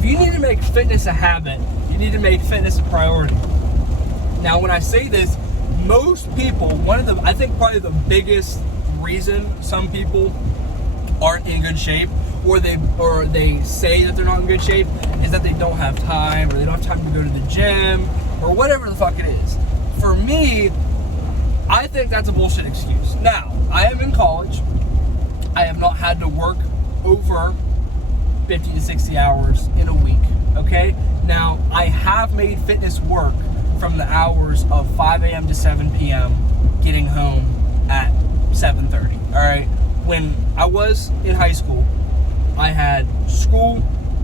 if you need to make fitness a habit, you need to make fitness a priority. Now, when I say this, most people, I think probably the biggest reason some people aren't in good shape, or they say that they're not in good shape, is that they don't have time, or they don't have time to go to the gym, or whatever the fuck it is. For me, I think that's a bullshit excuse. Now, I am in college. I have not had to work over 50 to 60 hours in a week, okay? Now, I have made fitness work from the hours of 5 a.m. to 7 p.m., getting home at 7:30, all right? When I was in high school, I had school,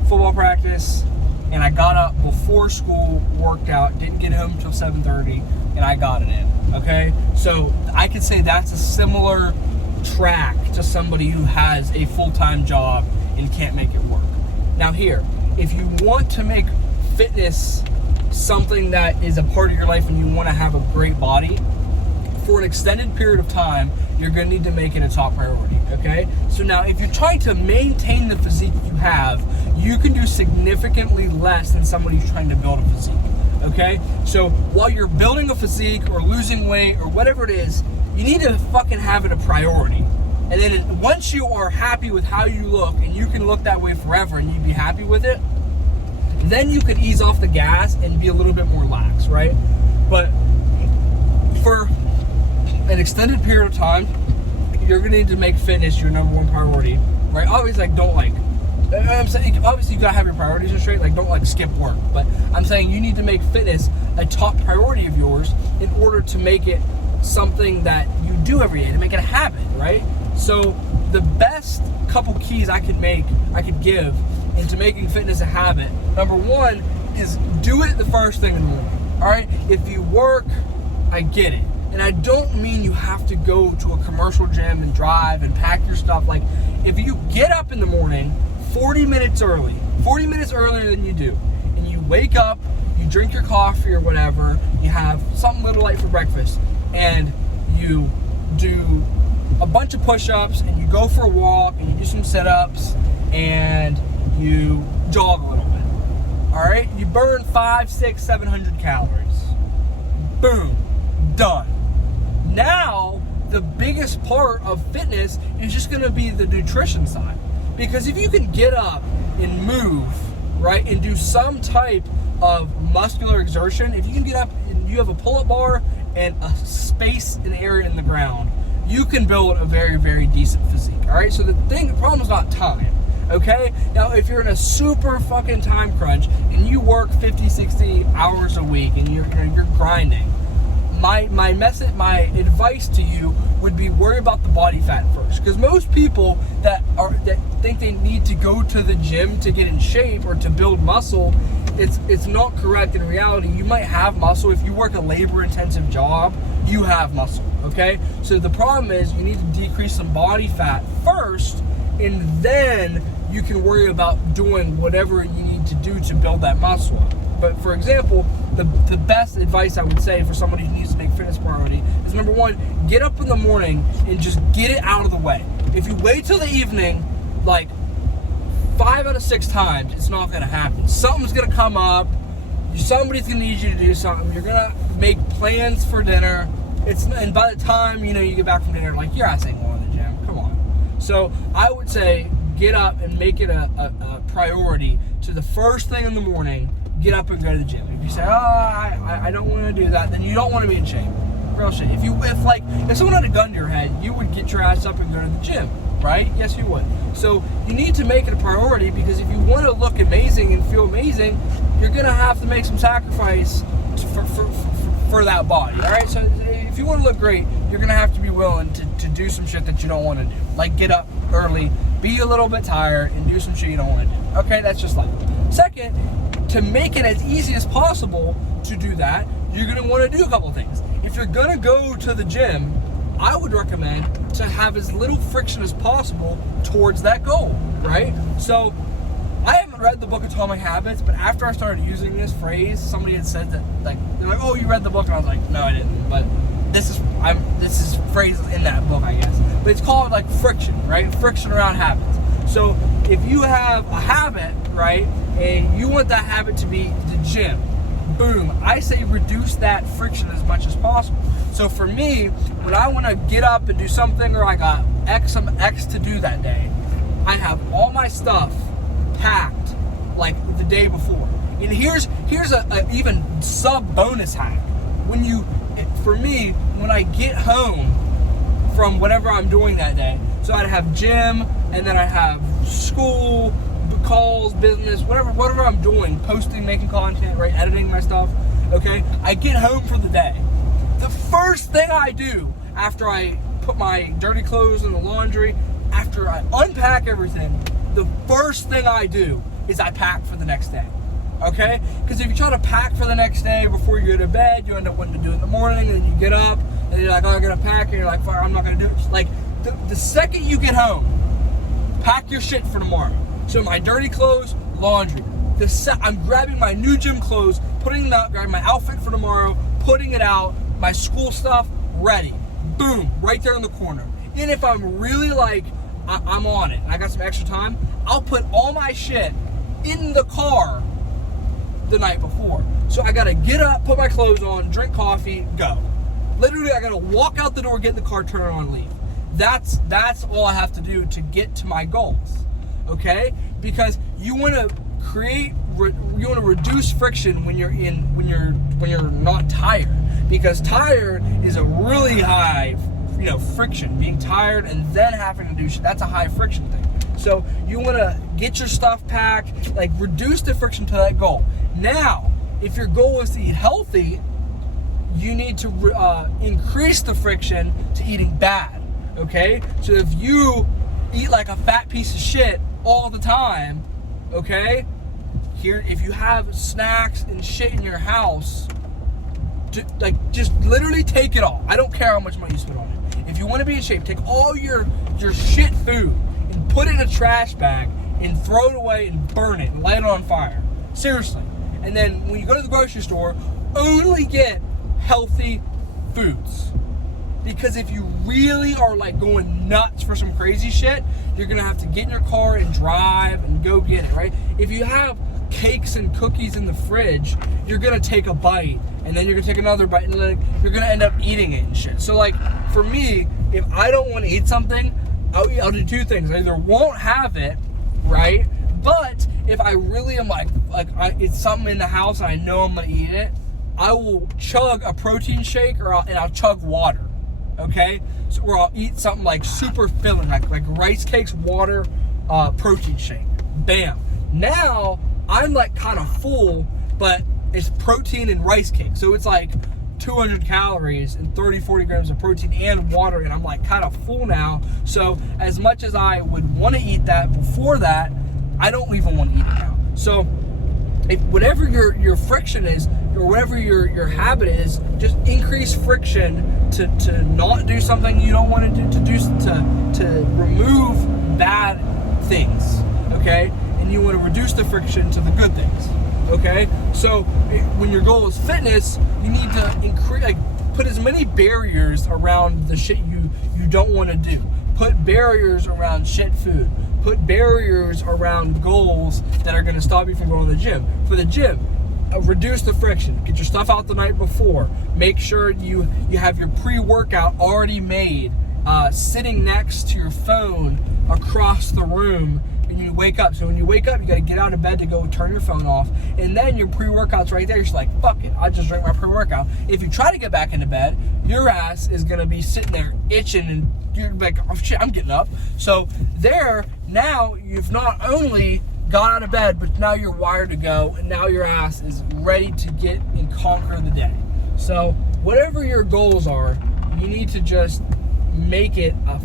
football practice, and I got up before school, worked out, didn't get home until 7:30, and I got it in, okay? So I could say that's a similar track to somebody who has a full-time job and can't make it work. Now here, if you want to make fitness something that is a part of your life and you want to have a great body, for an extended period of time, you're going to need to make it a top priority, okay? So now, if you're trying to maintain the physique you have, you can do significantly less than somebody who's trying to build a physique, okay? So while you're building a physique or losing weight or whatever it is, you need to fucking have it a priority. And then once you are happy with how you look, and you can look that way forever and you'd be happy with it, then you could ease off the gas and be a little bit more lax, right? But for an extended period of time, you're gonna need to make fitness your number one priority, right? Obviously, I'm saying, obviously you gotta have your priorities straight, like don't skip work, but I'm saying you need to make fitness a top priority of yours in order to make it something that you do every day, to make it a habit, right? So the best couple keys I could give into making fitness a habit, number one is do it the first thing in the morning, all right? If you work, I get it. And I don't mean you have to go to a commercial gym and drive and pack your stuff. Like, if you get up in the morning 40 minutes earlier than you do, and you wake up, you drink your coffee or whatever, you have something a little light for breakfast, and you do a bunch of push-ups, and you go for a walk, and you do some sit-ups, and you jog a little bit, all right? You burn 500, 600, 700 calories. Boom, done. Now, the biggest part of fitness is just gonna be the nutrition side. Because if you can get up and move, right, and do some type of muscular exertion, if you can get up and you have a pull-up bar and a space and area in the ground, you can build a very, very decent physique, all right? So the problem is not time, okay? Now, if you're in a super fucking time crunch and you work 50, 60 hours a week and you're grinding, my advice to you would be worry about the body fat first, because most people that think they need to go to the gym to get in shape or to build muscle, it's not correct. In reality, you might have muscle. If you work a labor-intensive job, you have muscle, okay? So the problem is you need to decrease some body fat first, and then you can worry about doing whatever you need to do to build that muscle up. But for example, the best advice I would say for somebody who needs to make fitness priority is, number one, get up in the morning and just get it out of the way. If you wait till the evening, like 5 out of 6 times, it's not gonna happen. Something's gonna come up, somebody's gonna need you to do something, you're gonna make plans for dinner, and by the time, you get back from dinner, like, your ass ain't going to the gym, come on. So I would say, get up and make it a priority to the first thing in the morning, get up and go to the gym. If you say, I don't want to do that, then you don't want to be in shape. Real shit. If someone had a gun to your head, you would get your ass up and go to the gym, right? Yes, you would. So you need to make it a priority, because if you want to look amazing and feel amazing, you're going to have to make some sacrifice for that body, all right? So if you want to look great, you're going to have to be willing to do some shit that you don't want to do. Like, get up early, be a little bit tired, and do some shit you don't want to do. Okay, that's just life. Second, to make it as easy as possible to do that, you're gonna want to do a couple things. If you're gonna go to the gym, I would recommend to have as little friction as possible towards that goal, right? So, I haven't read the book Atomic Habits, but after I started using this phrase, somebody had said that, they're like, oh, you read the book? And I was like, no, I didn't, but this is phrased in that book, I guess. But it's called, friction, right? Friction around habits. So, if you have a habit, right? And you want that habit to be the gym. Boom. I say reduce that friction as much as possible. So for me, when I want to get up and do something, or I got some X to do that day, I have all my stuff packed like the day before. And here's a even sub bonus hack. For me, when I get home from whatever I'm doing that day, so I'd have gym, and then I have school, calls, business, whatever I'm doing, posting, making content, right, editing my stuff, okay? I get home for the day. The first thing I do after I put my dirty clothes in the laundry, after I unpack everything, the first thing I do is I pack for the next day, okay? Because if you try to pack for the next day before you go to bed, you end up wanting to do it in the morning, and then you get up, and you're like, oh, I'm gonna pack, and you're like, I'm not gonna do it. Like, the second you get home, pack your shit for tomorrow. So my dirty clothes, laundry. I'm grabbing my new gym clothes, grabbing my outfit for tomorrow, putting it out, my school stuff, ready. Boom, right there in the corner. And if I'm really like, I'm on it, I got some extra time, I'll put all my shit in the car the night before. So I gotta get up, put my clothes on, drink coffee, go. Literally, I gotta walk out the door, get in the car, turn it on, leave. That's all I have to do to get to my goals, okay? Because you want to reduce friction when you're not tired, because tired is a really high, friction. Being tired and then having to do shit, that's a high friction thing. So you want to get your stuff packed, like reduce the friction to that goal. Now, if your goal is to eat healthy, you need to increase the friction to eating bad. Okay, so if you eat like a fat piece of shit all the time, okay, if you have snacks and shit in your house, just literally take it all. I don't care how much money you spend on it. If you want to be in shape, take all your shit food and put it in a trash bag and throw it away and burn it and light it on fire. Seriously. And then when you go to the grocery store, only get healthy foods. Because if you really are like going nuts for some crazy shit, you're gonna have to get in your car and drive and go get it, right? If you have cakes and cookies in the fridge, you're gonna take a bite, and then you're gonna take another bite, and like you're gonna end up eating it and shit. So like for me, if I don't want to eat something, I'll do two things. I either won't have it, right? But if I really am it's something in the house and I know I'm gonna eat it, I will chug a protein shake and I'll chug water. Okay, so or I'll eat something like super filling, like rice cakes, water, protein shake. Bam. Now I'm like kind of full, but it's protein and rice cake, so it's like 200 calories and 30-40 grams of protein and water, and I'm like kind of full now. So as much as I would want to eat that before that, I don't even want to eat it now. So if whatever your friction is, or whatever your habit is, just increase friction to not do something you don't want to do, to remove bad things, okay? And you want to reduce the friction to the good things, okay? So when your goal is fitness, you need to put as many barriers around the shit you don't want to do. Put barriers around shit food. Put barriers around goals that are going to stop you from going to the gym. For the gym, reduce the friction. Get your stuff out the night before. Make sure you have your pre-workout already made, sitting next to your phone across the room when you wake up. So when you wake up, you got to get out of bed to go turn your phone off, and then your pre-workout's right there. You're just like, fuck it, I just drank my pre-workout. If you try to get back into bed, your ass is going to be sitting there itching, and you're like, oh shit, I'm getting up. So now you've not only got out of bed, but now you're wired to go, and now your ass is ready to get and conquer the day. So whatever your goals are, you need to just make it a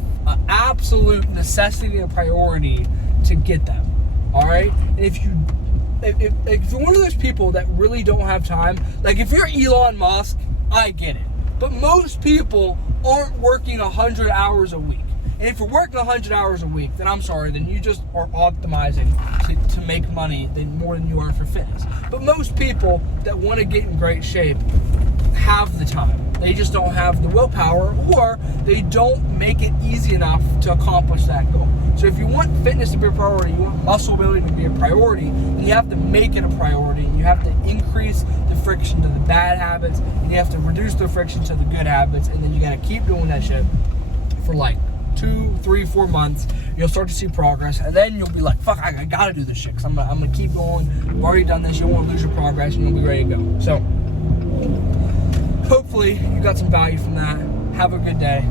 absolute necessity and priority to get them. All right. And if you're one of those people that really don't have time, like if you're Elon Musk, I get it. But most people aren't working 100 hours a week. And if you're working 100 hours a week, then I'm sorry, then you just are optimizing to make money more than you are for fitness. But most people that want to get in great shape have the time. They just don't have the willpower, or they don't make it easy enough to accomplish that goal. So if you want fitness to be a priority, you want muscle building to be a priority, then you have to make it a priority. You have to increase the friction to the bad habits, and you have to reduce the friction to the good habits, and then you gotta keep doing that shit for like 2, 3, 4 months. You'll start to see progress, and then you'll be like, fuck, I gotta do this shit, because I'm gonna keep going. I've already done this. You don't want to lose your progress, and you'll be ready to go. So hopefully you got some value from that. Have a good day.